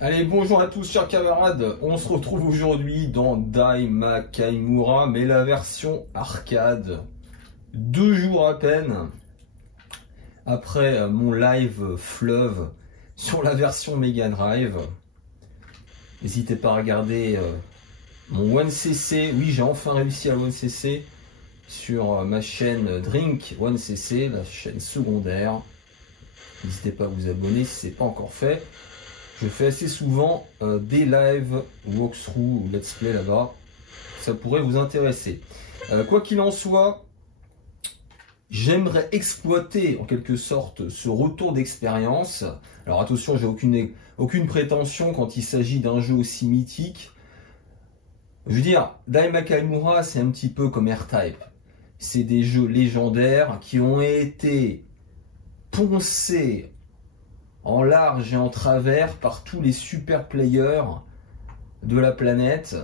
Allez, bonjour à tous chers camarades, on se retrouve aujourd'hui dans Daimakimura, mais la version arcade. 2 jours à peine après mon live fleuve sur la version Mega Drive. N'hésitez pas à regarder mon 1cc, oui j'ai enfin réussi à 1cc sur ma chaîne Drink 1cc, la chaîne secondaire. N'hésitez pas à vous abonner si ce n'est pas encore fait. Je fais assez souvent des live walkthrough ou let's play là-bas. Ça pourrait vous intéresser. Quoi qu'il en soit, j'aimerais exploiter en quelque sorte ce retour d'expérience. Alors attention, j'ai aucune prétention quand il s'agit d'un jeu aussi mythique. Je veux dire, Daimakimura, c'est un petit peu comme R-Type. C'est des jeux légendaires qui ont été poncés en large et en travers par tous les super players de la planète.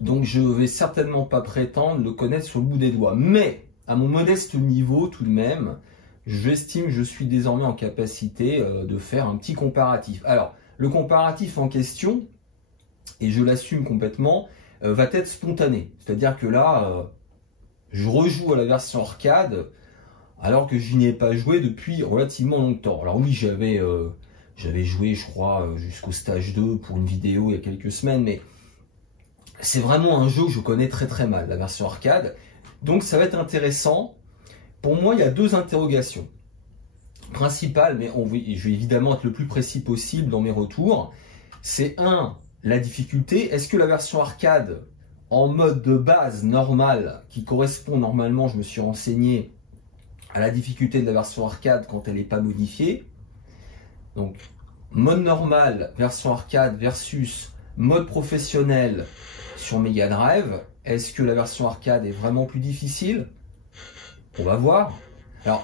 Donc je vais certainement pas prétendre le connaître sur le bout des doigts. Mais à mon modeste niveau tout de même, j'estime que je suis désormais en capacité de faire un petit comparatif. Alors le comparatif en question, et je l'assume complètement, va être spontané. C'est-à-dire que là, je rejoue à la version arcade alors que je n'y ai pas joué depuis relativement longtemps. Alors oui, j'avais joué, je crois, jusqu'au stage 2 pour une vidéo il y a quelques semaines, mais c'est vraiment un jeu que je connais très très mal, la version arcade. Donc ça va être intéressant. Pour moi, il y a 2 interrogations principales, mais je vais évidemment être le plus précis possible dans mes retours. C'est la difficulté. Est-ce que la version arcade, en mode de base normal, qui correspond normalement, je me suis renseigné, à la difficulté de la version arcade quand elle n'est pas modifiée. Donc, mode normal, version arcade versus mode professionnel sur Mega Drive. Est-ce que la version arcade est vraiment plus difficile? On va voir. Alors,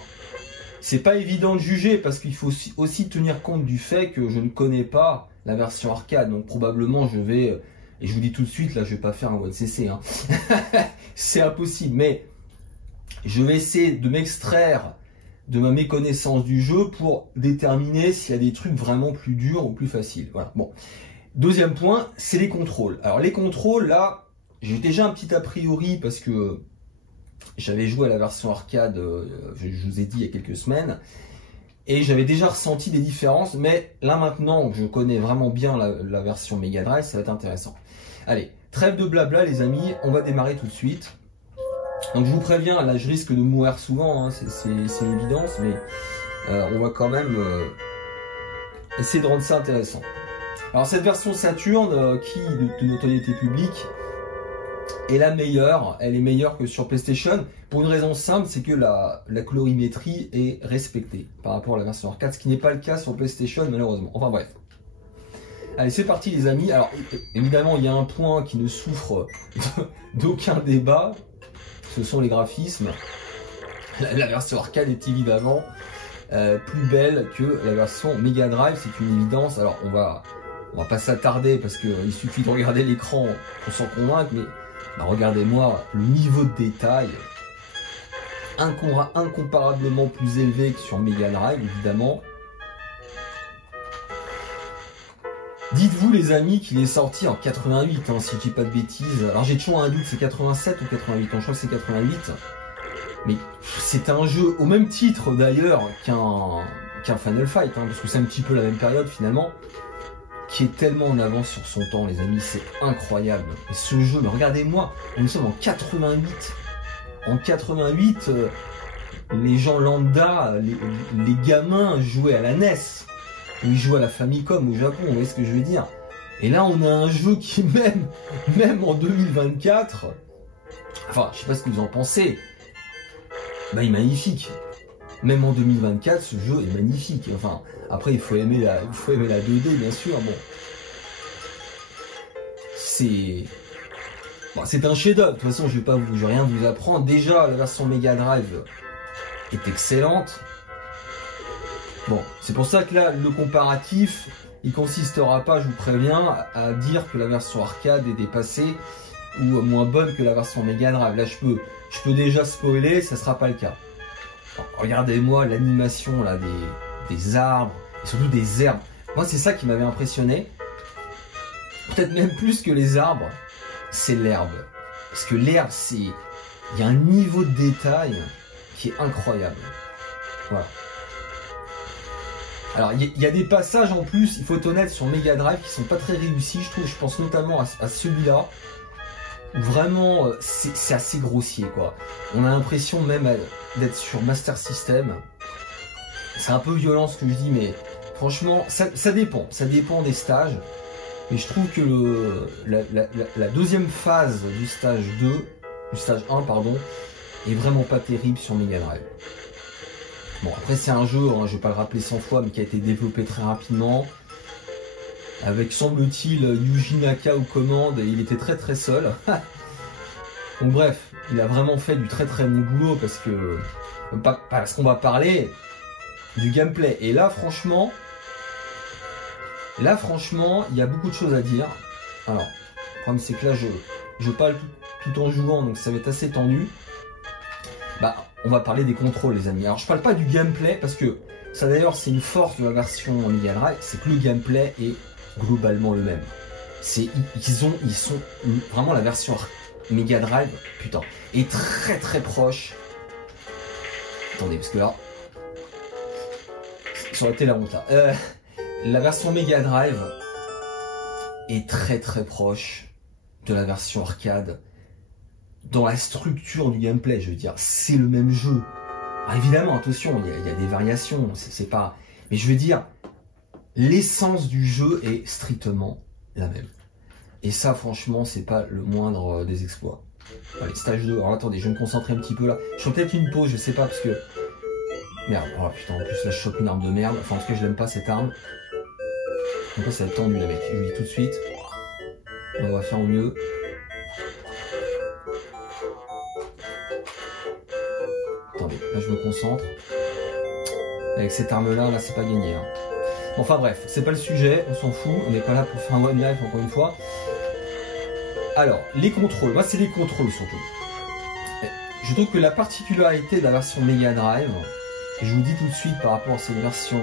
c'est pas évident de juger parce qu'il faut aussi tenir compte du fait que je ne connais pas la version arcade. Donc, probablement, je vais, et je vous dis tout de suite, là, je vais pas faire un 1cc, hein. C'est impossible, mais je vais essayer de m'extraire de ma méconnaissance du jeu pour déterminer s'il y a des trucs vraiment plus durs ou plus faciles. Voilà. Bon. Deuxième point, c'est les contrôles. Alors les contrôles, là, j'ai déjà un petit a priori parce que j'avais joué à la version arcade, je vous ai dit il y a quelques semaines, et j'avais déjà ressenti des différences, mais là maintenant que je connais vraiment bien la version Mega Drive, ça va être intéressant. Allez, trêve de blabla les amis, on va démarrer tout de suite. Donc je vous préviens, là je risque de mourir souvent, hein, c'est l'évidence, mais on va quand même essayer de rendre ça intéressant. Alors cette version Saturn, qui de notoriété publique, est la meilleure, elle est meilleure que sur PlayStation, pour une raison simple, c'est que la colorimétrie est respectée par rapport à la version arcade, ce qui n'est pas le cas sur PlayStation malheureusement. Enfin bref. Allez, c'est parti les amis. Alors évidemment, il y a un point qui ne souffre d'aucun débat. Ce sont les graphismes. La version arcade est évidemment plus belle que la version Mega Drive, c'est une évidence. Alors on va pas s'attarder parce qu'il suffit de regarder l'écran pour s'en convaincre, mais bah, regardez-moi le niveau de détail incomparablement plus élevé que sur Mega Drive évidemment. Dites-vous les amis qu'il est sorti en 88, hein, si je dis pas de bêtises. Alors j'ai toujours un doute, c'est 87 ou 88, je crois que c'est 88. Mais c'est un jeu au même titre d'ailleurs qu'un Final Fight, hein, parce que c'est un petit peu la même période finalement, qui est tellement en avance sur son temps les amis, c'est incroyable. Et ce jeu, mais regardez-moi, nous sommes en 88. En 88, les gens lambda, les gamins jouaient à la NES. Ils jouent à la Famicom au Japon, vous voyez ce que je veux dire. Et là, on a un jeu qui, même en 2024, enfin, je sais pas ce que vous en pensez, bah, il est magnifique. Même en 2024, ce jeu est magnifique. Enfin, après, il faut aimer la 2D, bien sûr. Bon, c'est un chef-d'œuvre. De toute façon, je vais rien vous apprendre. Déjà, la version Mega Drive est excellente. Bon, c'est pour ça que là, le comparatif, il consistera pas, je vous préviens, à dire que la version arcade est dépassée. ou moins bonne que la version Mega Drive. Là, je peux déjà spoiler, ça sera pas le cas. Regardez-moi l'animation là des arbres, et surtout des herbes. Moi, c'est ça qui m'avait impressionné. Peut-être même plus que les arbres, c'est l'herbe. Parce que l'herbe, il y a un niveau de détail qui est incroyable. Voilà. Alors, il y a des passages en plus, il faut être honnête, sur Mega Drive qui sont pas très réussis, je trouve. Je pense notamment à celui-là. Vraiment, c'est assez grossier, quoi. On a l'impression même d'être sur Master System. C'est un peu violent ce que je dis, mais franchement, ça dépend. Ça dépend des stages. Mais je trouve que la deuxième phase du stage 1, pardon, est vraiment pas terrible sur Mega Drive. Bon, après c'est un jeu, hein, je vais pas le rappeler 100 fois, mais qui a été développé très rapidement. Avec, semble-t-il, Yuji Naka aux commandes, et il était très très seul. Donc bref, il a vraiment fait du très très bon boulot, parce qu'on va parler du gameplay. Et là franchement, il y a beaucoup de choses à dire. Alors, le problème c'est que là je parle tout en jouant, donc ça va être assez tendu. Bah, on va parler des contrôles, les amis. Alors, je parle pas du gameplay, parce que ça d'ailleurs c'est une force de la version Mega Drive, c'est que le gameplay est globalement le même. Ils sont vraiment, la version Mega Drive, putain, est très très proche. Attendez, parce que là, ça aurait été la honte là. La version Mega Drive est très très proche de la version arcade. Dans la structure du gameplay, je veux dire, c'est le même jeu. Alors évidemment, attention, il y a des variations, c'est pas... Mais je veux dire, l'essence du jeu est strictement la même. Et ça, franchement, c'est pas le moindre des exploits. Allez, stage 2. Alors attendez, je vais me concentrer un petit peu là. Je ferai peut-être une pause, je sais pas, parce que... Merde, oh putain, en plus là, je chope une arme de merde. Enfin, en tout cas, je l'aime pas, cette arme. Donc là, ça va être tendu, les mecs. Je vous dis tout de suite. On va faire au mieux. Attendez, là, je me concentre. Avec cette arme-là, c'est pas gagné. Hein. Bon, enfin bref, c'est pas le sujet, on s'en fout. On n'est pas là pour faire un one life, encore une fois. Alors, les contrôles. Moi, c'est les contrôles, surtout. Je trouve que la particularité de la version Mega Drive, et je vous dis tout de suite par rapport à cette version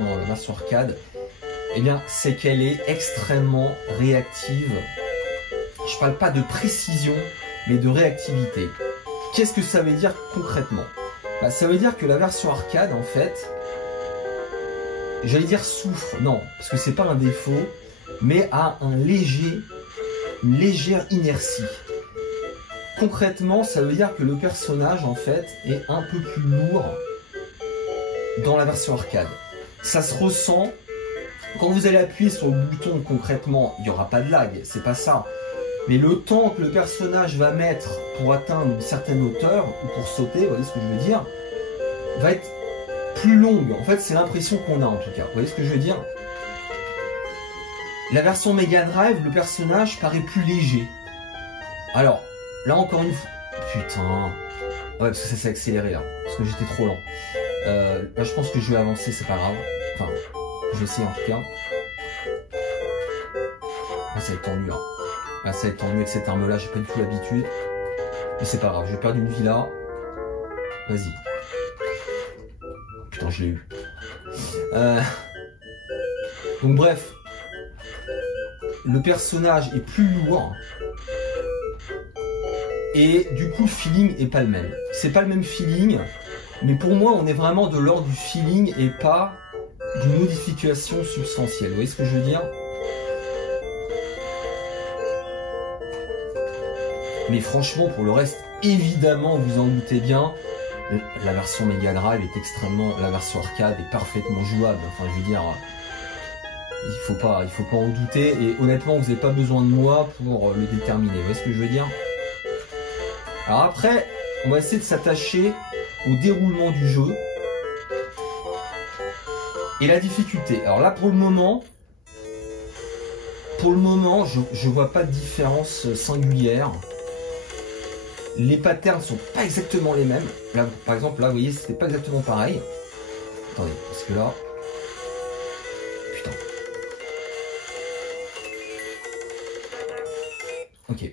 arcade, eh bien, c'est qu'elle est extrêmement réactive. Je parle pas de précision, mais de réactivité. Qu'est-ce que ça veut dire concrètement? Bah, ça veut dire que la version arcade, en fait, j'allais dire souffre, non, parce que c'est pas un défaut, mais a une légère inertie. Concrètement, ça veut dire que le personnage, en fait, est un peu plus lourd dans la version arcade. Ça se ressent. Quand vous allez appuyer sur le bouton, concrètement, il n'y aura pas de lag, c'est pas ça. Mais le temps que le personnage va mettre pour atteindre une certaine hauteur, ou pour sauter, vous voyez ce que je veux dire, va être plus longue. En fait, c'est l'impression qu'on a en tout cas. Vous voyez ce que je veux dire? La version Mega Drive, le personnage paraît plus léger. Alors, là encore une fois... Putain... Ouais, parce que ça s'est accéléré là. Parce que j'étais trop lent. Là, je pense que je vais avancer, c'est pas grave. Enfin... Je vais essayer en tout cas. Là, ça va être tendu. Hein. Là, ça va être tendu avec cette arme-là. J'ai pas du tout l'habitude. Mais c'est pas grave. Je vais perdre une vie là. Vas-y. Putain, je l'ai eu. Donc bref. Le personnage est plus lourd. Et du coup, le feeling est pas le même. C'est pas le même feeling. Mais pour moi, on est vraiment de l'ordre du feeling et pas... d'une modification substantielle. Vous voyez ce que je veux dire? Mais franchement, pour le reste, évidemment, vous en doutez bien, la version Mega Drive est extrêmement... La version arcade est parfaitement jouable. Enfin, je veux dire, il faut pas en douter. Et honnêtement, vous n'avez pas besoin de moi pour le déterminer. Vous voyez ce que je veux dire? Alors après, on va essayer de s'attacher au déroulement du jeu. Et la difficulté. Alors là, pour le moment, je vois pas de différence singulière. Les patterns sont pas exactement les mêmes. Là, par exemple, là, vous voyez, c'était pas exactement pareil. Attendez, parce que là... Putain. Ok.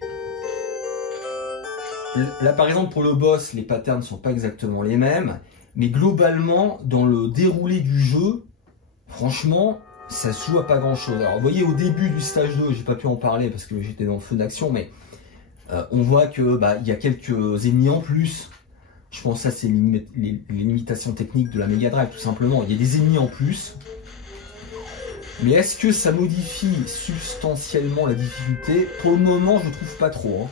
là par exemple pour le boss, les patterns ne sont pas exactement les mêmes, mais globalement dans le déroulé du jeu, franchement, ça se joue à pas grand chose. Alors vous voyez au début du stage 2, j'ai pas pu en parler parce que j'étais dans le feu d'action, mais on voit que il y a quelques ennemis en plus. Je pense que ça c'est les limitations techniques de la Mega Drive tout simplement. Il y a des ennemis en plus. Mais est-ce que ça modifie substantiellement la difficulté? Pour le moment, je trouve pas trop. Hein.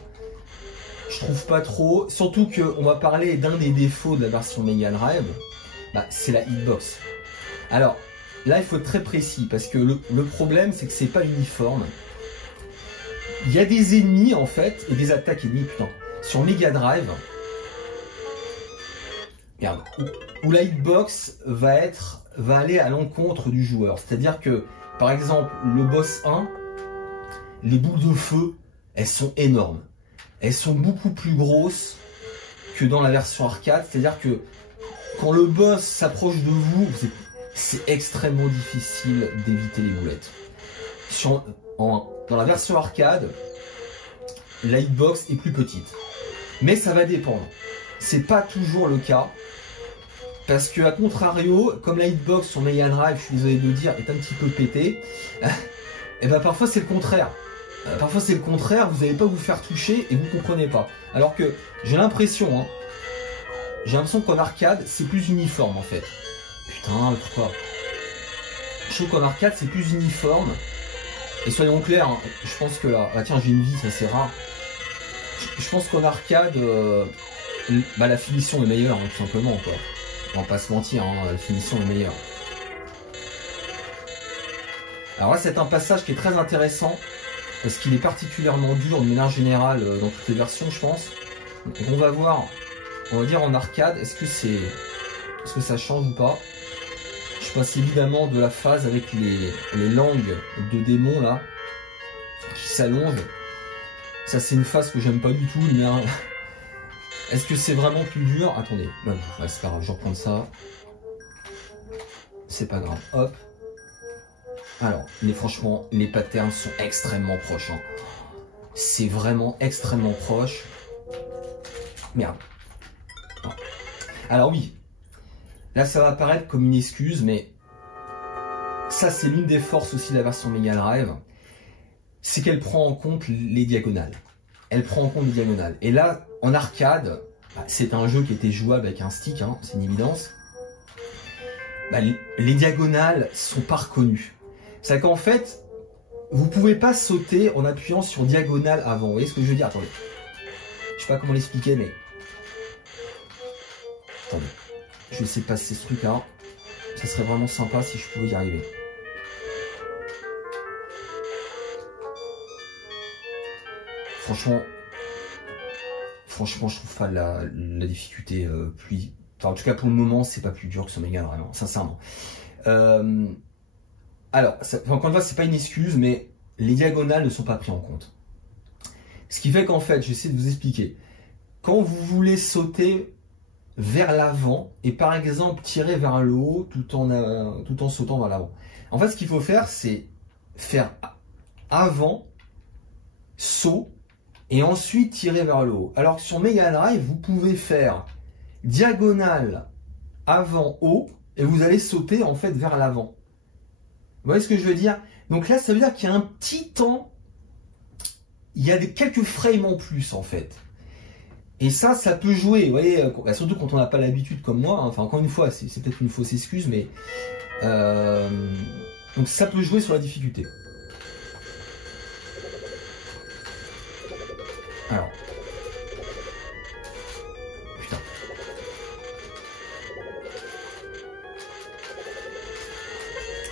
Je trouve pas trop. Surtout qu'on va parler d'un des défauts de la version Mega Drive. C'est la hitbox. Alors, là, il faut être très précis. Parce que le problème, c'est que c'est pas uniforme. Il y a des ennemis, en fait, et des attaques ennemies, putain. Sur Mega Drive, regarde, où la hitbox va aller à l'encontre du joueur. C'est-à-dire que, par exemple, le boss 1, les boules de feu, elles sont énormes. Elles sont beaucoup plus grosses que dans la version arcade. C'est-à-dire que quand le boss s'approche de vous, c'est extrêmement difficile d'éviter les boulettes. Dans la version arcade, la hitbox est plus petite. Mais ça va dépendre. C'est pas toujours le cas. Parce que, à contrario, comme la hitbox sur Mega Drive, je suis désolé de le dire, est un petit peu pétée, et parfois c'est le contraire. Parfois c'est le contraire, vous n'allez pas vous faire toucher et vous comprenez pas. Alors que j'ai l'impression qu'en arcade, c'est plus uniforme en fait. Putain, pourquoi? Je trouve qu'en arcade, c'est plus uniforme. Et soyons clairs, hein, je pense que là... Ah tiens, j'ai une vie, ça c'est rare. Je pense qu'en arcade, la finition est meilleure, hein, tout simplement, quoi. On va pas se mentir, hein, la finition est meilleure. Alors là, c'est un passage qui est très intéressant, parce qu'il est particulièrement dur de manière générale dans toutes les versions, je pense. Donc on va voir, on va dire en arcade, est-ce que ça change ou pas. Je passe évidemment de la phase avec les langues de démons là, qui s'allongent. Ça c'est une phase que j'aime pas du tout, mais... Est-ce que c'est vraiment plus dur? Attendez, c'est pas grave, je vais reprendre ça. C'est pas grave, hop. Alors, franchement, les patterns sont extrêmement proches. Hein. C'est vraiment extrêmement proche. Merde. Alors oui, là ça va paraître comme une excuse, mais ça c'est l'une des forces aussi de la version Mega Drive. C'est qu'elle prend en compte les diagonales. Elle prend en compte les diagonales. Et là, en arcade, c'est un jeu qui était jouable avec un stick, hein, c'est une évidence. Les diagonales sont pas reconnues. C'est qu'en fait, vous pouvez pas sauter en appuyant sur diagonale avant. Vous voyez ce que je veux dire? Attendez. Je sais pas comment l'expliquer, mais... Attendez. Je vais essayer de passer ce truc-là. Ça serait vraiment sympa si je pouvais y arriver. Franchement, je trouve pas la difficulté plus... Enfin, en tout cas, pour le moment, c'est pas plus dur que sur Mega Drive, sincèrement. Alors, encore une fois, c'est pas une excuse, mais les diagonales ne sont pas pris en compte. Ce qui fait qu'en fait, j'essaie de vous expliquer. Quand vous voulez sauter vers l'avant, et par exemple tirer vers le haut tout en sautant vers l'avant. En fait, ce qu'il faut faire, c'est faire avant, saut, et ensuite tirer vers le haut. Alors que sur Mega Drive, vous pouvez faire diagonale avant haut et vous allez sauter en fait vers l'avant. Vous voyez ce que je veux dire? Donc là, ça veut dire qu'il y a un petit temps, il y a quelques frames en plus en fait. Et ça peut jouer, vous voyez, surtout quand on n'a pas l'habitude comme moi. Hein. Enfin, encore une fois, c'est peut-être une fausse excuse, mais donc ça peut jouer sur la difficulté. Alors. Putain.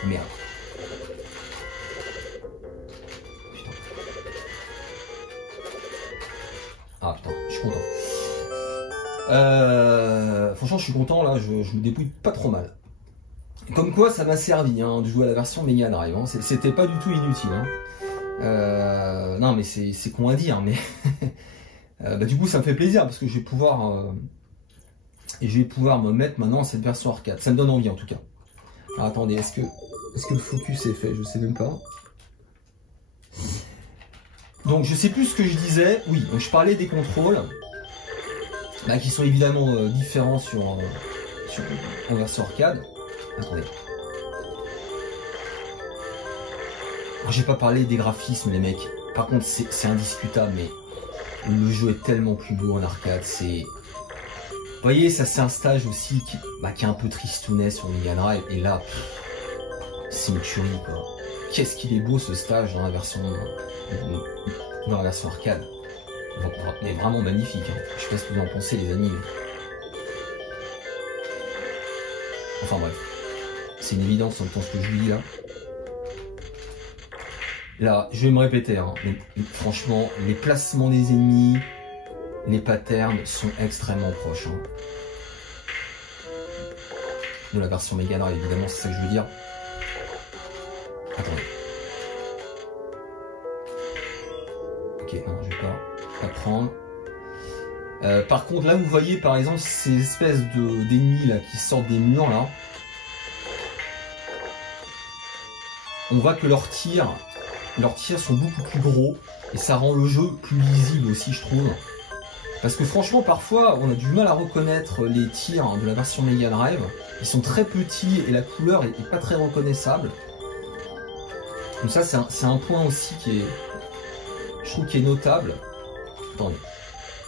Merde. Putain. Ah putain, je suis content. Franchement, je suis content là, je me débrouille pas trop mal. Comme quoi, ça m'a servi hein, de jouer à la version Mega Drive. Hein. C'était pas du tout inutile. Hein. Non mais c'est con à dire, mais du coup ça me fait plaisir parce que je vais pouvoir me mettre maintenant à cette version arcade. Ça me donne envie en tout cas. Alors, attendez, est-ce que le focus est fait? Je sais même pas. Donc je sais plus ce que je disais. Oui, donc je parlais des contrôles. Bah, qui sont évidemment différents en version arcade. Attendez. J'ai pas parlé des graphismes, les mecs. Par contre, c'est indiscutable, mais le jeu est tellement plus beau en arcade. C'est, vous voyez, ça c'est un stage aussi qui est un peu tristounet sur Mega Drive. Et là, c'est une tuerie, quoi. Qu'est-ce qu'il est beau ce stage dans la version arcade. Mais vraiment magnifique. Hein. Je sais pas ce que vous en pensez, les amis. Enfin bref, c'est une évidence en même temps ce que je dis là. Là, je vais me répéter, hein, mais franchement, les placements des ennemis, les patterns sont extrêmement proches. Hein. De la version Mega Drive, évidemment, c'est ça que je veux dire. Attendez. Ok, non, je vais pas prendre. Par contre, là, vous voyez, par exemple, ces espèces d'ennemis là qui sortent des murs là. On voit que leurs tirs sont beaucoup plus gros et ça rend le jeu plus lisible aussi, je trouve. Parce que franchement, parfois, on a du mal à reconnaître les tirs de la version Mega Drive. Ils sont très petits et la couleur est pas très reconnaissable. Donc ça, c'est un point aussi je trouve, qui est notable. Attendez.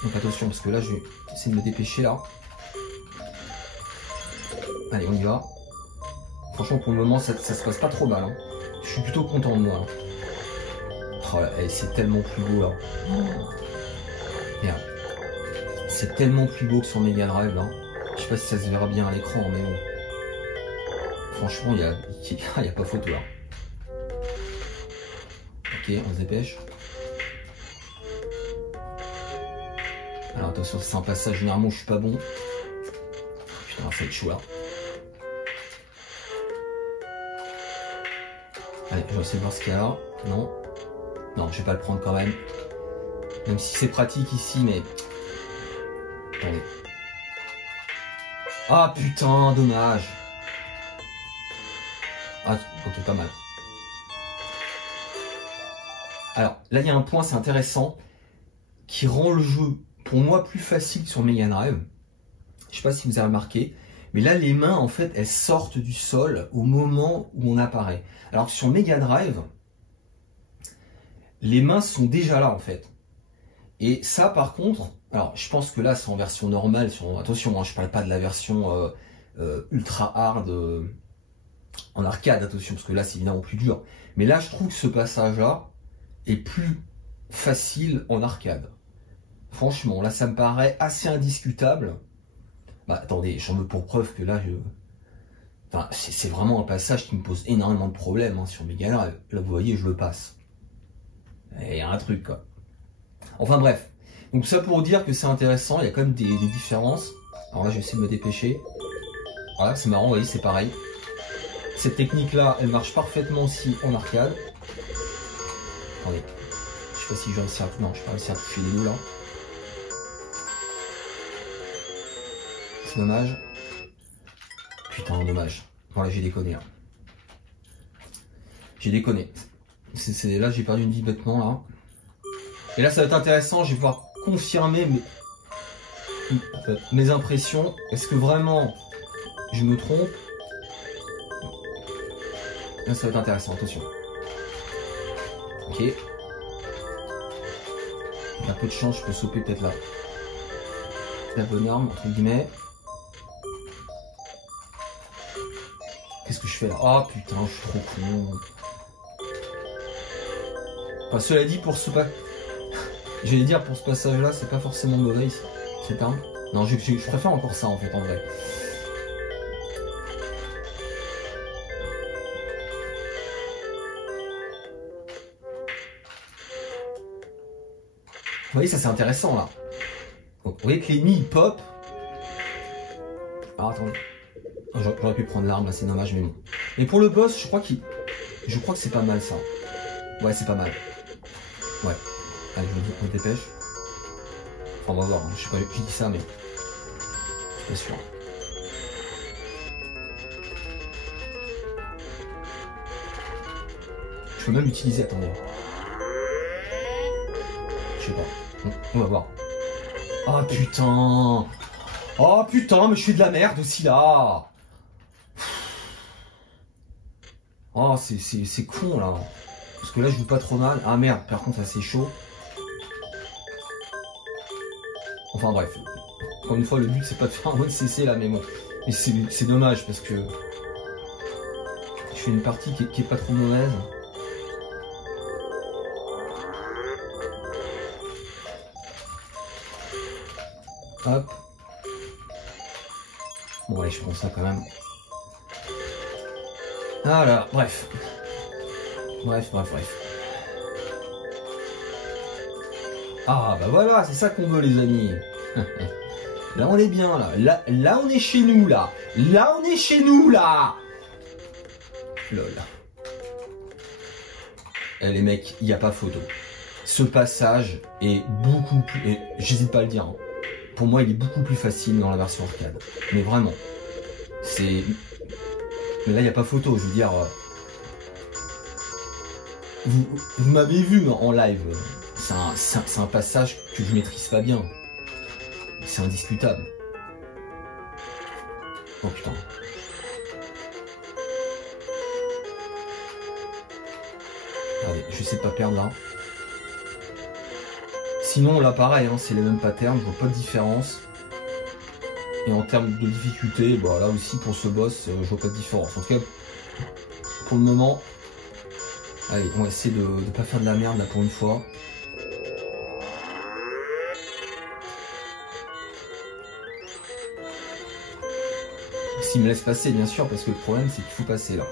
Donc attention, parce que là, je vais essayer de me dépêcher là. Allez, on y va. Franchement, pour le moment, ça se passe pas trop mal. Hein. Je suis plutôt content de moi. Hein. Oh là, c'est tellement plus beau là. Merde. C'est tellement plus beau que sur Mega Drive là. Je sais pas si ça se verra bien à l'écran, mais bon. Franchement, il y a pas photo là. Ok, on se dépêche. Alors attention, c'est un passage généralement où je suis pas bon. Putain, ça va être chaud là. Allez, je vais essayer de voir ce qu'il y a là. Non. Non, je vais pas le prendre quand même. Même si c'est pratique ici, mais... Attendez. Ah putain, dommage. Ah, ok, pas mal. Alors, là, il y a un point, c'est intéressant, qui rend le jeu, pour moi, plus facile que sur Mega Drive. Je sais pas si vous avez remarqué, mais là, les mains, en fait, elles sortent du sol au moment où on apparaît. Alors que sur Mega Drive, les mains sont déjà là, en fait. Et ça, par contre, alors, je pense que là, c'est en version normale. Attention, hein, je parle pas de la version ultra hard en arcade, attention, parce que là, c'est évidemment plus dur. Mais là, je trouve que ce passage-là est plus facile en arcade. Franchement, là, ça me paraît assez indiscutable. Bah, attendez, j'en veux pour preuve que là, enfin, c'est vraiment un passage qui me pose énormément de problèmes hein, sur Mega Drive. Là, vous voyez, je le passe. Il y a un truc, quoi. Enfin, bref. Donc, ça pour dire que c'est intéressant, il y a quand même des différences. Alors là, je vais essayer de me dépêcher. Voilà, c'est marrant, vous voyez, c'est pareil. Cette technique-là, elle marche parfaitement aussi en arcade. Attendez. Je sais pas si je vais réussir à... Non, je vais pas réussir à toucher les deux, là. C'est dommage. Putain, dommage. Voilà, j'ai déconné, là. J'ai déconné. Là, j'ai perdu une vie bêtement, là. Et là, ça va être intéressant, je vais pouvoir confirmer mes impressions. Est-ce que vraiment je me trompe? Là, ça va être intéressant, attention. Ok. Avec un peu de chance, je peux sauter peut-être là. La bonne arme, entre guillemets. Qu'est-ce que je fais là? Ah putain, je suis trop con. Enfin, cela dit, pour ce j'allais dire pour ce passage-là, c'est pas forcément mauvais ici. Cette arme. Non, je préfère encore ça en fait, en vrai. Vous voyez, ça c'est intéressant là. Donc, vous voyez que l'ennemi il pop. Alors attendez. J'aurais pu prendre l'arme là, c'est dommage, mais bon. Et pour le boss, je crois que c'est pas mal ça. Ouais, c'est pas mal. Ouais. Allez, je me dépêche. Enfin, on va voir, hein. Je sais pas, j'ai dit ça, mais... Je suis pas sûr. Je peux même l'utiliser, attendez. Je sais pas. On va voir. Oh putain. Oh putain, mais je fais de la merde aussi là. Oh, c'est con là. Parce que là, je joue pas trop mal. Ah merde, par contre, là, c'est chaud. Enfin bref. Encore une fois, le but, c'est pas de faire un mode CC là, mais bon. Et c'est dommage parce que je fais une partie qui est pas trop mauvaise. Hop. Bon, allez, je prends ça quand même. Voilà, bref. Bref. Ah, bah voilà, c'est ça qu'on veut, les amis. Là, on est bien, là. Là, on est chez nous, là. Là, on est chez nous, là. Lol. Eh, les mecs, il n'y a pas photo. Ce passage est beaucoup plus... Et j'hésite pas à le dire. Hein. Pour moi, il est beaucoup plus facile dans la version arcade. Mais vraiment. C'est... Mais là, il n'y a pas photo, je veux dire... Vous m'avez vu en live. C'est un passage que je maîtrise pas bien. C'est indiscutable. Oh putain. Allez, je sais pas perdre là. Sinon là pareil, hein, c'est les mêmes patterns, je vois pas de différence. Et en termes de difficulté, bah là aussi pour ce boss, je vois pas de différence. En tout cas, pour le moment, allez, on va essayer de pas faire de la merde là pour une fois. S'il me laisse passer, bien sûr, parce que le problème c'est qu'il faut passer là.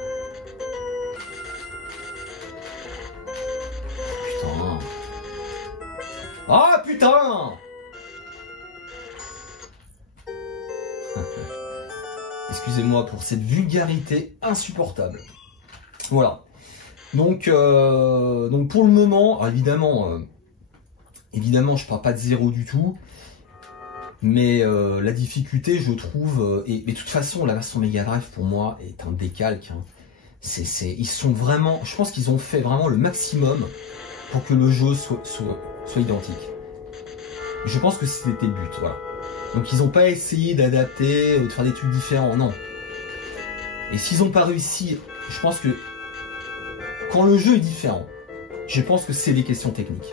Putain. Ah putain. Excusez-moi pour cette vulgarité insupportable. Voilà. Donc pour le moment, évidemment, je pars pas de zéro du tout. Mais la difficulté, je trouve, mais de toute façon, la version Mega Drive pour moi est un décalque. Hein. Ils sont vraiment, je pense qu'ils ont fait vraiment le maximum pour que le jeu soit identique. Je pense que c'était le but, voilà. Donc ils n'ont pas essayé d'adapter, de faire des trucs différents, non. Et s'ils n'ont pas réussi, je pense que quand le jeu est différent, je pense que c'est des questions techniques.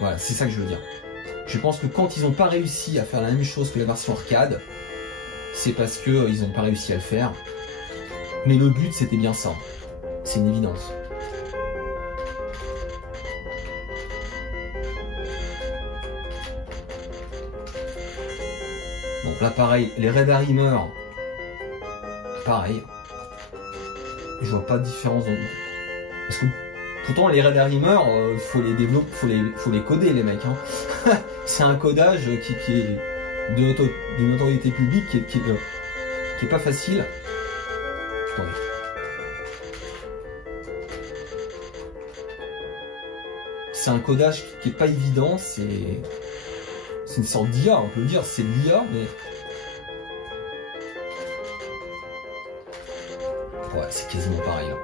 Voilà, c'est ça que je veux dire. Je pense que quand ils n'ont pas réussi à faire la même chose que la version arcade, c'est parce que ils n'ont pas réussi à le faire. Mais le but, c'était bien ça. C'est une évidence. Donc là, pareil, les Red Harrimer, pareil. Je vois pas de différence. Parce que pourtant, les Red Harrimer, faut les développer, faut les coder, les mecs. Hein. C'est un codage qui est de notoriété publique, qui est pas facile. Attendez. C'est un codage qui est pas évident, c'est une sorte d'IA, on peut le dire, c'est de l'IA, mais... Ouais, c'est quasiment pareil. Hein.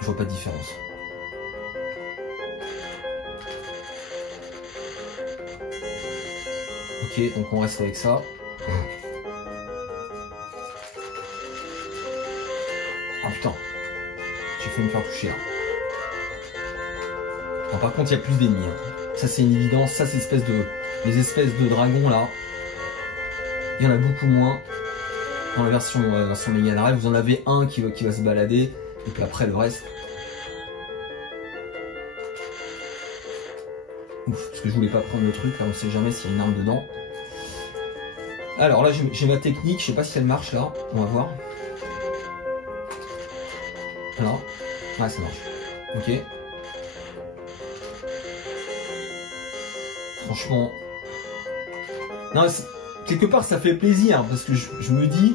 Je vois pas de différence. Ok, donc on reste avec ça. Ah putain, j'ai fait me faire toucher là. Non, par contre, il y a plus d'ennemis. Hein. Ça, c'est une évidence. Ça, c'est les espèces de dragons là. Il y en a beaucoup moins. Dans la version Mega Drive, vous en avez un qui va se balader, et puis après le reste. Ouf, parce que je voulais pas prendre le truc, là on sait jamais s'il y a une arme dedans. Alors là j'ai ma technique, je sais pas si elle marche là, on va voir. Alors, ouais ça marche. Ok. Franchement. Non, quelque part ça fait plaisir, parce que je me dis,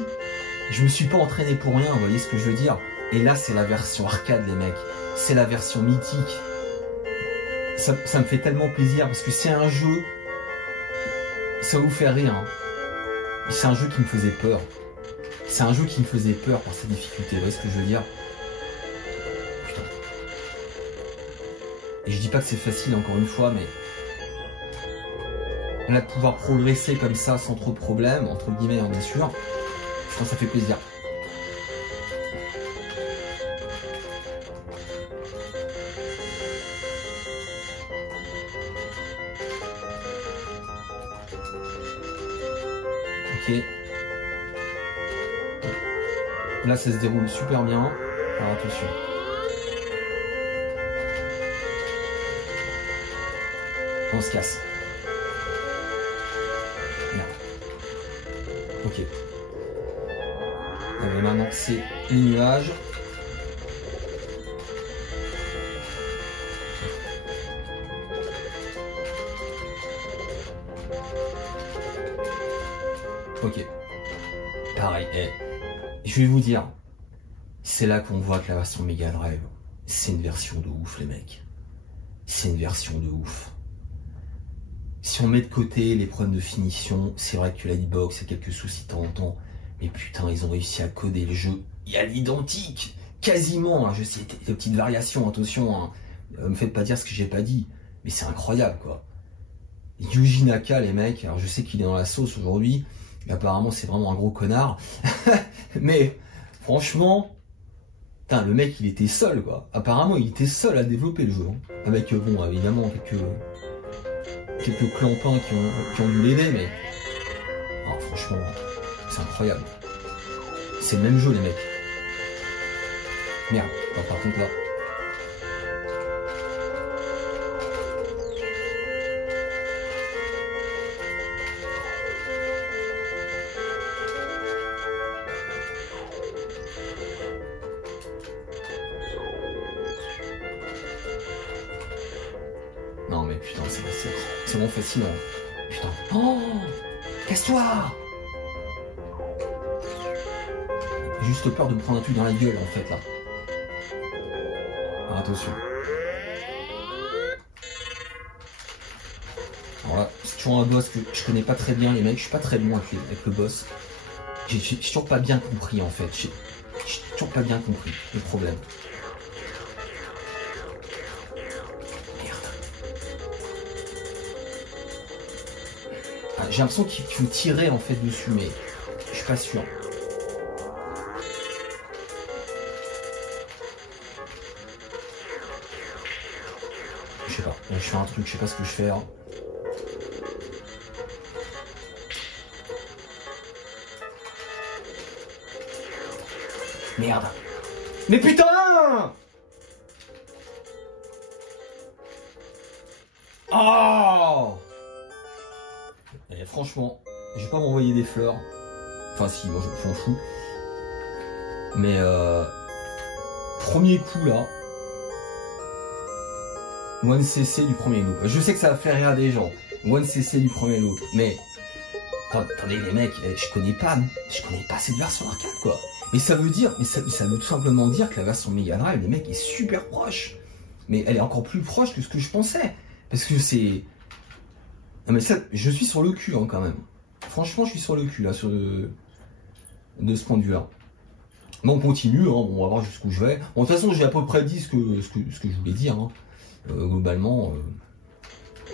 je me suis pas entraîné pour rien, vous voyez ce que je veux dire. Et là c'est la version arcade les mecs, c'est la version mythique. Ça me fait tellement plaisir parce que c'est un jeu, ça vous fait rire. Hein. C'est un jeu qui me faisait peur. C'est un jeu qui me faisait peur par sa difficulté, vous voyez ce que je veux dire. Putain. Et je dis pas que c'est facile encore une fois, mais... Là, de pouvoir progresser comme ça sans trop de problèmes, entre guillemets, bien sûr, je pense que ça fait plaisir. Ok. Là, ça se déroule super bien. Alors attention. On se casse. Merde. Ok. Et maintenant, c'est les nuages. Ok. Pareil. Je vais vous dire, c'est là qu'on voit que la version Mega Drive, c'est une version de ouf, les mecs. C'est une version de ouf. Si on met de côté les problèmes de finition, c'est vrai que la hitbox a quelques soucis de temps en temps, mais putain, ils ont réussi à coder le jeu à l'identique, quasiment. Hein, je sais, des petites variations, attention, hein, me faites pas dire ce que j'ai pas dit, mais c'est incroyable, quoi. Yuji Naka, les mecs, alors je sais qu'il est dans la sauce aujourd'hui, mais apparemment c'est vraiment un gros connard, mais franchement, putain, le mec il était seul, quoi. Apparemment il était seul à développer le jeu, hein. Avec, bon, évidemment, quelques clampins qui ont dû l'aider, mais oh, franchement, c'est incroyable. C'est le même jeu, les mecs. Merde, alors, par contre là. Non mais putain, c'est vraiment fascinant. Putain. Oh, casse-toi! J'ai juste peur de me prendre un truc dans la gueule en fait là. Alors, attention. Alors là, c'est toujours un boss que je connais pas très bien, les mecs. Je suis pas très bon avec le boss. J'ai toujours pas bien compris en fait. J'ai toujours pas bien compris le problème. J'ai l'impression qu'il faut tirer en fait dessus, mais je suis pas sûr. Je sais pas, je fais un truc, je sais pas ce que je fais là. Merde. Mais putain! Oh! Et franchement, je vais pas m'envoyer des fleurs. Enfin si, moi je m'en fous. Mais premier coup là. 1cc du premier loop. Je sais que ça va faire rire des gens. 1cc du premier loop. Mais attendez les mecs, je connais pas cette version arcade quoi. Et ça veut dire, ça veut tout simplement dire que la version Mega Drive, les mecs, est super proche. Mais elle est encore plus proche que ce que je pensais. Parce que c'est... Non mais ça, je suis sur le cul hein, quand même. Franchement, je suis sur le cul là, de ce point de vue-là. Bon, on continue, hein, bon, on va voir jusqu'où je vais. Bon, de toute façon, j'ai à peu près dit ce que je voulais dire. Hein. Globalement,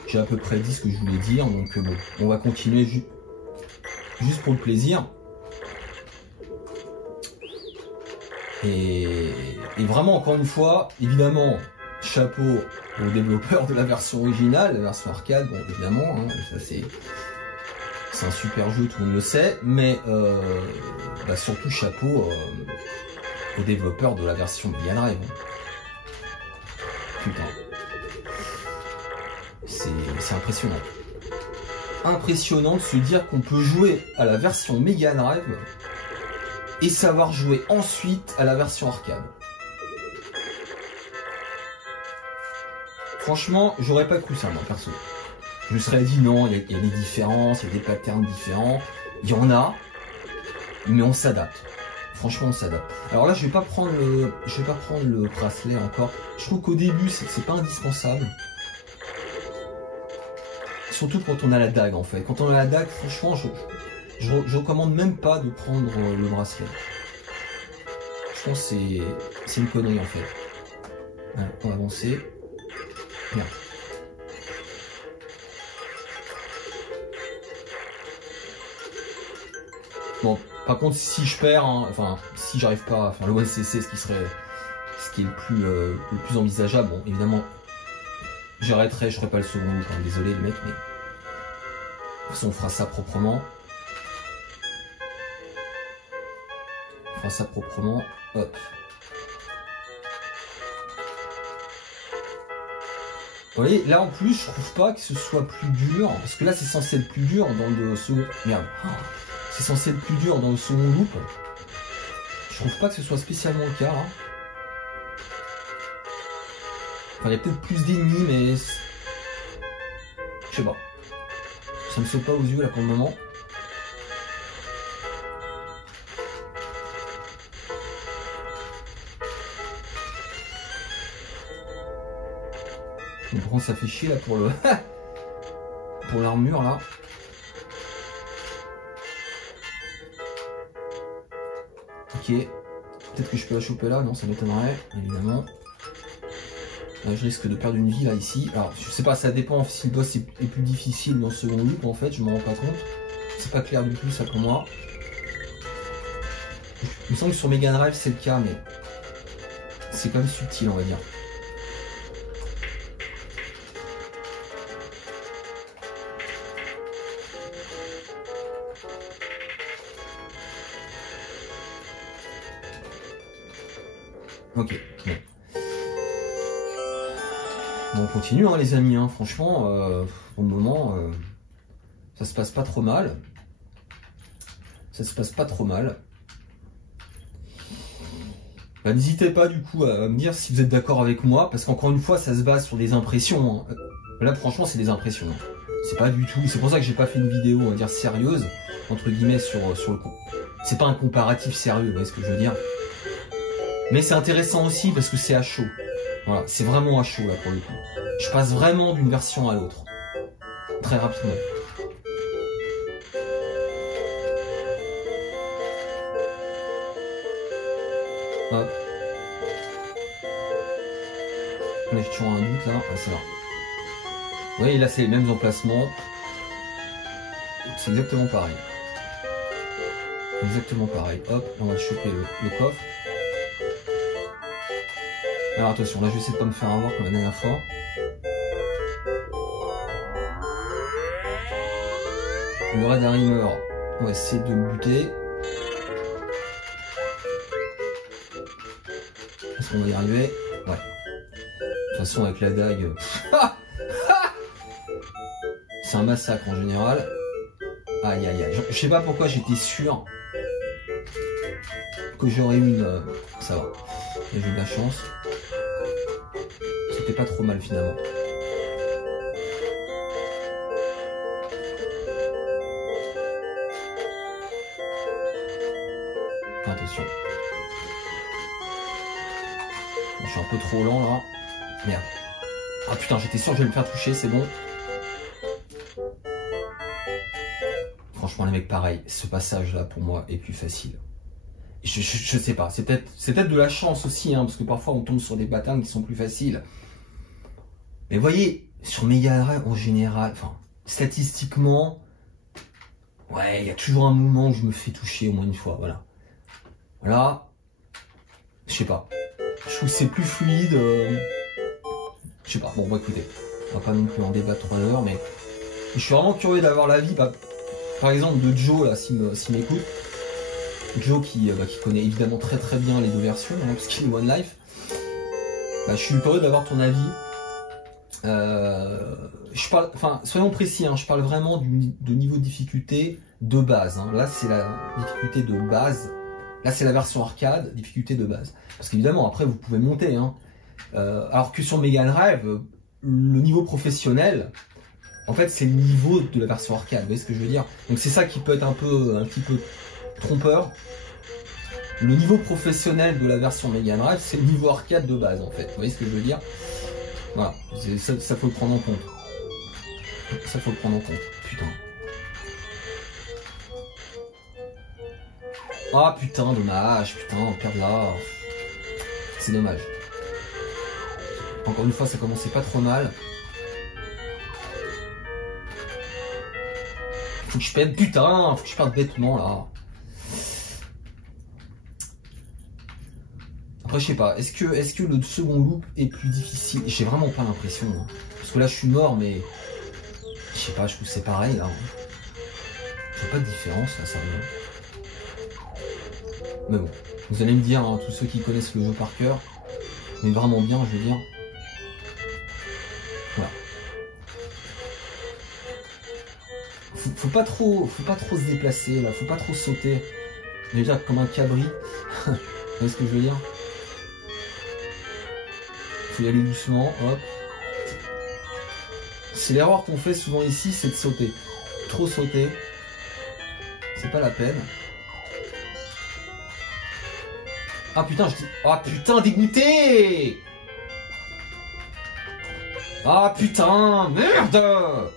j'ai à peu près dit ce que je voulais dire. Donc bon, on va continuer juste pour le plaisir. Et vraiment, encore une fois, évidemment, chapeau aux développeurs de la version originale, la version arcade, bon, évidemment, hein, ça c'est un super jeu, tout le monde le sait, mais bah, surtout chapeau aux développeurs de la version Mega Drive. Putain, c'est impressionnant. Impressionnant de se dire qu'on peut jouer à la version Mega Drive et savoir jouer ensuite à la version arcade. Franchement, j'aurais pas cru ça, moi, perso. Je me serais dit non, il y a des différences, il y a des patterns différents. Il y en a, mais on s'adapte. Franchement, on s'adapte. Alors là, je vais pas prendre le bracelet encore. Je trouve qu'au début, c'est pas indispensable. Surtout quand on a la dague, en fait. Quand on a la dague, franchement, je recommande même pas de prendre le bracelet. Je pense que c'est une connerie, en fait. Voilà, on va avancer. Merde. Bon, par contre, si je perds, hein, enfin, si j'arrive pas à faire le OSCC, ce qui est le plus envisageable, bon, évidemment, j'arrêterai, je ferai pas le second loop, hein, désolé les mecs, mais de toute façon, on fera ça proprement. On fera ça proprement, hop. Vous voyez, là en plus, je trouve pas que ce soit plus dur, parce que là c'est censé être plus dur dans le second... Merde. C'est censé être plus dur dans le second loop. Je trouve pas que ce soit spécialement le cas. Hein. Enfin, il y a peut-être plus d'ennemis, mais... Je sais pas. Ça me saute pas aux yeux là pour le moment. Mais par contre, ça fait chier là pour le... pour l'armure là. Ok. Peut-être que je peux la choper là, non, ça m'étonnerait, évidemment. Là, je risque de perdre une vie là ici. Alors, je sais pas, ça dépend si le boss est plus difficile dans le second loop en fait, je m'en rends pas compte. C'est pas clair du tout ça pour moi. Il me semble que sur Mega Drive c'est le cas, mais c'est quand même subtil, on va dire. Ok, bon. Bon, on continue hein, les amis, hein. Franchement, au moment, ça se passe pas trop mal. Ça se passe pas trop mal. Bah, n'hésitez pas du coup à me dire si vous êtes d'accord avec moi, parce qu'encore une fois, ça se base sur des impressions. Hein. Là, franchement, c'est des impressions. Hein. C'est pas du tout. C'est pour ça que j'ai pas fait une vidéo, on va dire sérieuse, entre guillemets, sur le coup. C'est pas un comparatif sérieux, vous voyez ce que je veux dire. Mais c'est intéressant aussi parce que c'est à chaud. Voilà, c'est vraiment à chaud là pour le coup. Je passe vraiment d'une version à l'autre. Très rapidement. Hop. Là j'ai toujours un doute là. Ah, ça va. Vous voyez là c'est les mêmes emplacements. C'est exactement pareil. Exactement pareil. Hop, on va choper le coffre. Alors attention, là je vais essayer de pas me faire avoir comme la dernière fois. Le Red Hammer, on va essayer de le buter. Est-ce qu'on va y arriver? Ouais. De toute façon avec la dague... c'est un massacre en général. Aïe aïe aïe. Je sais pas pourquoi j'étais sûr que j'aurais eu une... Ça va. J'ai eu de la chance. C'était pas trop mal finalement. Attention. Je suis un peu trop lent là. Merde. Ah putain, j'étais sûr que je vais me faire toucher, c'est bon. Franchement les mecs pareil, ce passage là pour moi est plus facile. Je sais pas, c'est peut-être de la chance aussi, hein, parce que parfois on tombe sur des batailles qui sont plus faciles. Mais vous voyez, sur Mega Drive en général, enfin, statistiquement, ouais, il y a toujours un moment où je me fais toucher au moins une fois, voilà. Voilà, je sais pas. Je trouve que c'est plus fluide. Je sais pas, bon, bah, écoutez, on va pas non plus en débattre 3 heures, mais je suis vraiment curieux d'avoir l'avis, par exemple, de Joe, là, s'il m'écoute. Joe qui connaît évidemment très très bien les deux versions, hein, parce qu'il est One Life. Bah, je suis curieux d'avoir ton avis. Je parle, enfin, soyons précis, hein, je parle vraiment de niveau de difficulté de base. Hein. Là, c'est la difficulté de base. Là, c'est la version arcade, difficulté de base. Parce qu'évidemment, après, vous pouvez monter. Hein. Alors que sur Mega Drive, le niveau professionnel, en fait, c'est le niveau de la version arcade. Vous voyez ce que je veux dire? Donc, c'est ça qui peut être un petit peu trompeur. Le niveau professionnel de la version Mega Drive, c'est le niveau arcade de base, en fait. Vous voyez ce que je veux dire? Voilà, ça faut le prendre en compte. Ça faut le prendre en compte. Putain. Ah putain, dommage. Putain, on perd là. C'est dommage. Encore une fois, ça commençait pas trop mal. Faut que je perde. Putain, faut que je perde bêtement là. Après, je sais pas, est-ce que le second loop est plus difficile? J'ai vraiment pas l'impression. Hein. Parce que là, je suis mort, mais... Je sais pas, je trouve que c'est pareil, là. J'ai pas de différence, là, ça revient. Mais bon, vous allez me dire, hein, tous ceux qui connaissent le jeu par cœur, mais vraiment bien, je veux dire. Voilà. Faut pas trop se déplacer, là, faut pas trop sauter. Je veux dire, comme un cabri. Vous voyez ce que je veux dire? Faut y aller doucement, hop. C'est l'erreur qu'on fait souvent ici, c'est de sauter. Trop sauter, c'est pas la peine. Ah putain, je dis... Ah putain, dégoûté! Ah putain, merde!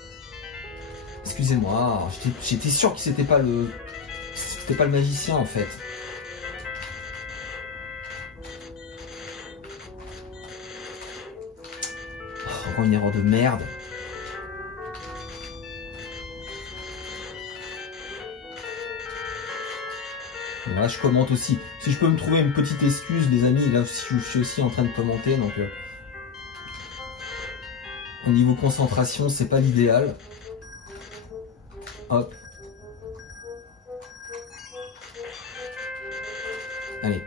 Excusez-moi, j'étais sûr que c'était pas le magicien en fait. Oh, encore une erreur de merde. Là, je commente aussi. Si je peux me trouver une petite excuse, les amis, là, je suis aussi en train de commenter, donc au niveau concentration, c'est pas l'idéal. Hop. Allez,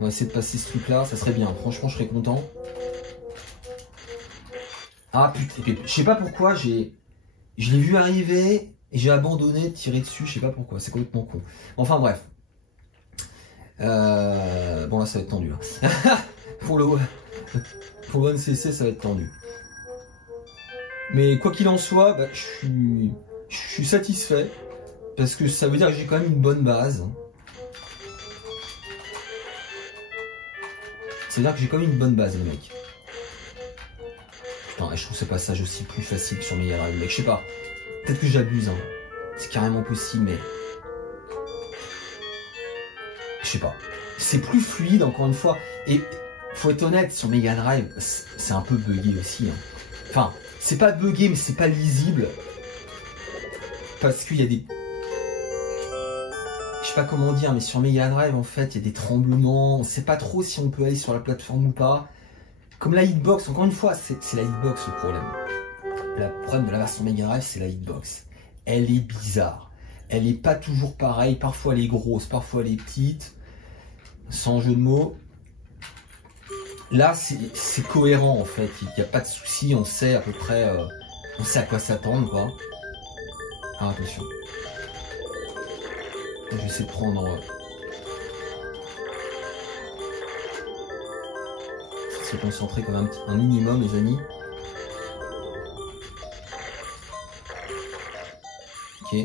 on va essayer de passer ce truc-là, ça serait bien. Franchement, je serais content. Ah putain, je sais pas pourquoi, je l'ai vu arriver et j'ai abandonné de tirer dessus. Je sais pas pourquoi, c'est complètement con. Enfin bref. Bon là ça va être tendu. Hein. pour le 1cc ça va être tendu. Mais quoi qu'il en soit, bah, je suis satisfait. Parce que ça veut dire que j'ai quand même une bonne base. C'est-à-dire que j'ai quand même une bonne base les mecs. Putain, je trouve ce passage aussi plus facile sur Mega Drive, mec. Je sais pas. Peut-être que j'abuse, hein. C'est carrément possible, mais... Je sais pas. C'est plus fluide, encore une fois. Et faut être honnête, sur Mega Drive, c'est un peu buggé aussi. Hein. Enfin, c'est pas buggé, mais c'est pas lisible. Parce qu'il y a des... Je sais pas comment dire, mais sur Mega Drive, en fait, il y a des tremblements. On sait pas trop si on peut aller sur la plateforme ou pas. Comme la hitbox, encore une fois, c'est la hitbox le problème. Le problème de la version Mega Drive, c'est la hitbox. Elle est bizarre. Elle est pas toujours pareille. Parfois, elle est grosse, parfois, elle est petite. Sans jeu de mots. Là, c'est cohérent, en fait. Il n'y a pas de souci. On sait à peu près... on sait à quoi s'attendre, quoi. Ah, attention. Je vais essayer de prendre... se concentrer quand même un minimum, les amis. Ok.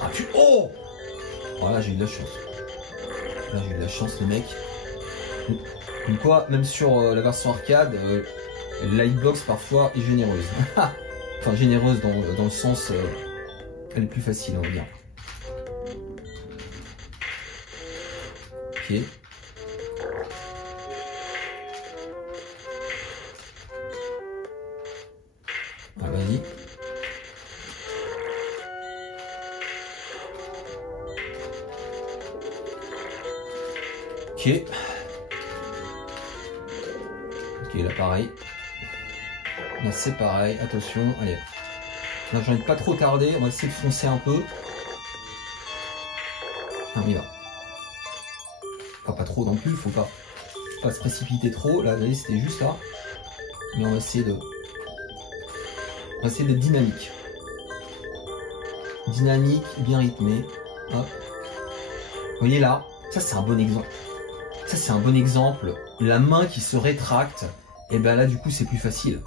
Ah tu... Oh! Voilà, j'ai eu de la chance. Là, j'ai eu de la chance, les mecs. Comme quoi, même sur la version arcade, la hitbox parfois est généreuse. Enfin, généreuse dans le sens... elle est plus facile, on va dire. Ok. Ah, vas-y. Ok. Ok, là pareil. Là c'est pareil, attention, allez. Là j'en ai pas trop tardé, on va essayer de foncer un peu. On y va. Enfin, pas trop non plus, faut pas se précipiter trop. Là, vous voyez, c'était juste là. Mais on va essayer d'être dynamique. Dynamique, bien rythmé. Hop. Vous voyez là, ça c'est un bon exemple. Ça c'est un bon exemple. La main qui se rétracte, et ben là du coup c'est plus facile.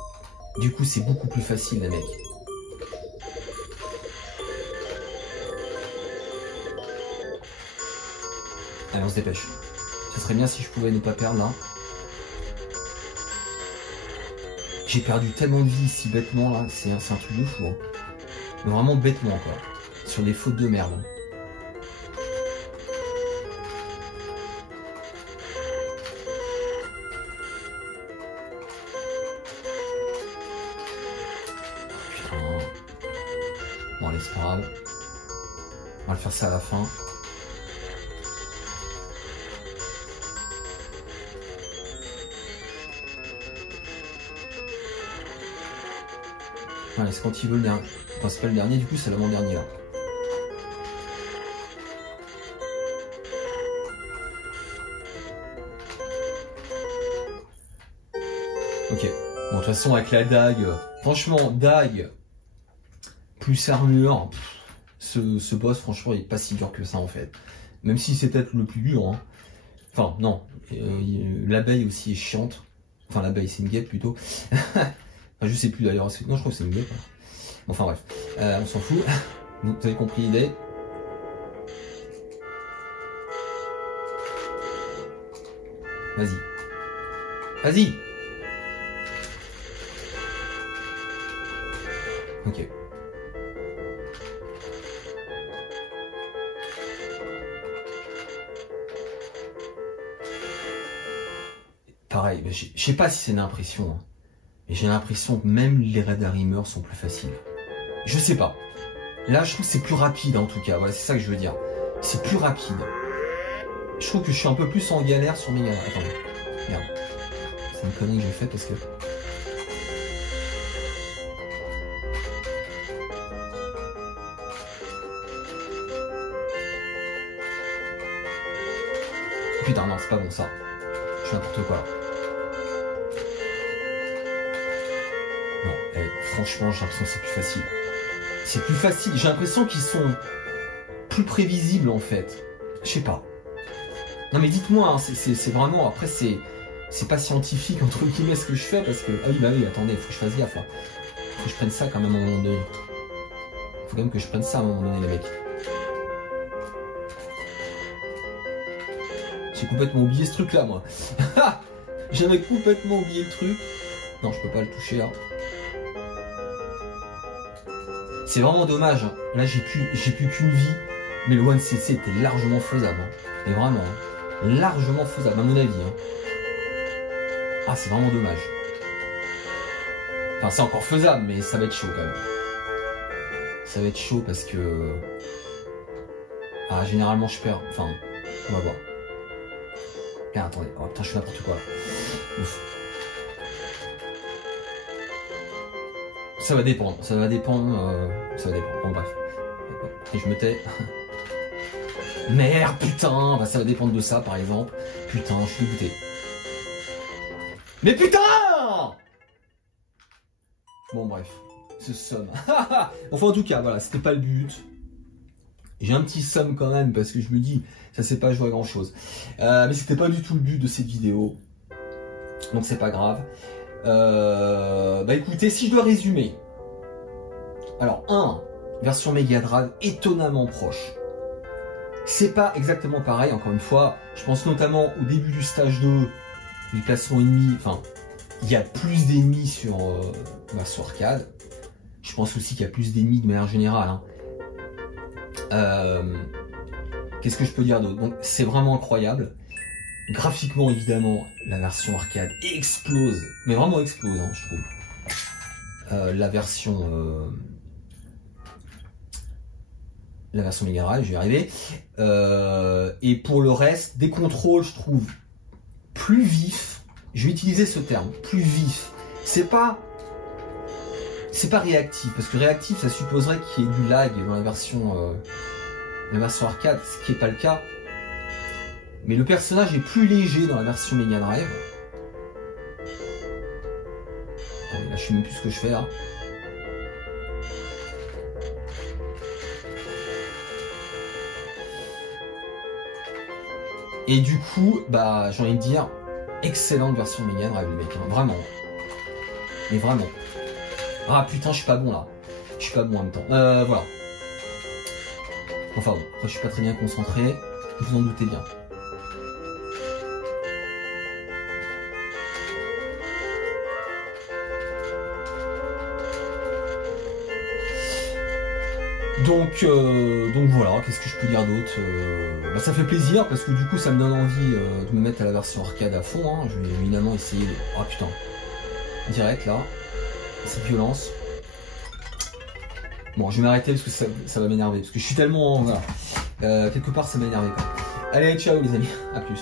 Du coup c'est beaucoup plus facile les mecs. Allez, on se dépêche. Ce serait bien si je pouvais ne pas perdre là. J'ai perdu tellement de vie ici bêtement là, c'est un truc de fou. Hein. Mais vraiment bêtement quoi. Sur des fautes de merde. Putain. Bon allez, c'est pas grave. On va le faire ça à la fin. Voilà, c'est quand il veut le dernier. Enfin, c'est pas le dernier, du coup, c'est l'avant-dernier là. Ok. Bon, de toute façon, avec la dague, franchement, dague, plus armure, ce boss, franchement, il est pas si dur que ça en fait. Même si c'est peut-être le plus dur. Hein. Enfin, non. L'abeille aussi est chiante. Enfin, l'abeille, c'est une guêpe plutôt. Enfin, je sais plus d'ailleurs. Non, je crois que c'est une guêpe. Enfin, bref. On s'en fout. Vous avez compris l'idée. Vas-y. Vas-y. Ok. Pareil, je sais pas si c'est une impression, hein, mais j'ai l'impression que même les raids Arimer sont plus faciles. Je sais pas. Là, je trouve que c'est plus rapide en tout cas. Voilà, c'est ça que je veux dire. C'est plus rapide. Je trouve que je suis un peu plus en galère sur mes galères. Attendez. Merde. C'est une connerie que j'ai fait parce que... Putain, non, c'est pas bon ça. Je fais n'importe quoi. Non, franchement, j'ai l'impression que c'est plus facile. C'est plus facile. J'ai l'impression qu'ils sont plus prévisibles en fait. Je sais pas. Non mais dites-moi, hein, c'est vraiment... Après, c'est pas scientifique entre guillemets ce que je fais parce que... Ah oui, bah oui, attendez, faut que je fasse gaffe là. Faut que je prenne ça quand même à un moment donné. Faut quand même que je prenne ça à un moment donné, les mecs. J'ai complètement oublié ce truc là, moi. J'avais complètement oublié le truc. Non, je peux pas le toucher là. C'est vraiment dommage. Hein. Là, j'ai plus qu'une vie. Mais le One CC était largement faisable. Hein. Mais vraiment, hein. Largement faisable, à mon avis. Hein. Ah, c'est vraiment dommage. Enfin, c'est encore faisable, mais ça va être chaud quand même. Ça va être chaud parce que... Ah, généralement, je perds. Enfin, on va voir. Ah, attendez, oh putain, je fais n'importe quoi. Ouf. Ça va dépendre, ça va dépendre, ça va dépendre. Bon, bref. Et je me tais. Merde, putain, bah, ça va dépendre de ça, par exemple. Putain, je suis dégoûté. Mais putain! Bon, bref. Ce somme. Enfin, en tout cas, voilà, c'était pas le but. J'ai un petit somme quand même parce que je me dis ça c'est pas joué à grand chose, mais c'était pas du tout le but de cette vidéo, donc c'est pas grave. Bah écoutez, si je dois résumer, alors version Mega Drive étonnamment proche, c'est pas exactement pareil, encore une fois. Je pense notamment au début du stage 2 du classement ennemi, enfin il y a plus d'ennemis sur arcade. Je pense aussi qu'il y a plus d'ennemis de manière générale, hein. Qu'est-ce que je peux dire d'autre? Donc c'est vraiment incroyable. Graphiquement évidemment la version arcade explose, mais vraiment explose, hein, je trouve. La version Mega Drive, je vais y arriver. Et pour le reste, des contrôles, je trouve plus vifs. Je vais utiliser ce terme, plus vif. C'est pas réactif, parce que réactif ça supposerait qu'il y ait du lag dans la version arcade, ce qui n'est pas le cas. Mais le personnage est plus léger dans la version Mega Drive. Attendez, là je sais même plus ce que je fais là. Et du coup, bah j'ai envie de dire, excellente version Mega Drive les mecs, hein, vraiment. Mais vraiment. Ah putain, je suis pas bon là. Je suis pas bon en même temps. Voilà. Enfin bon, après, je suis pas très bien concentré. Vous en doutez bien. Donc voilà, qu'est-ce que je peux dire d'autre? Bah, ça fait plaisir parce que du coup ça me donne envie de me mettre à la version arcade à fond. Hein. Je vais évidemment essayer de... Ah putain. Direct là. Cette violence. Bon, je vais m'arrêter parce que ça va m'énerver. Parce que je suis tellement... Voilà. Quelque part, ça m'a énervé quand même. Allez, ciao les amis. À plus.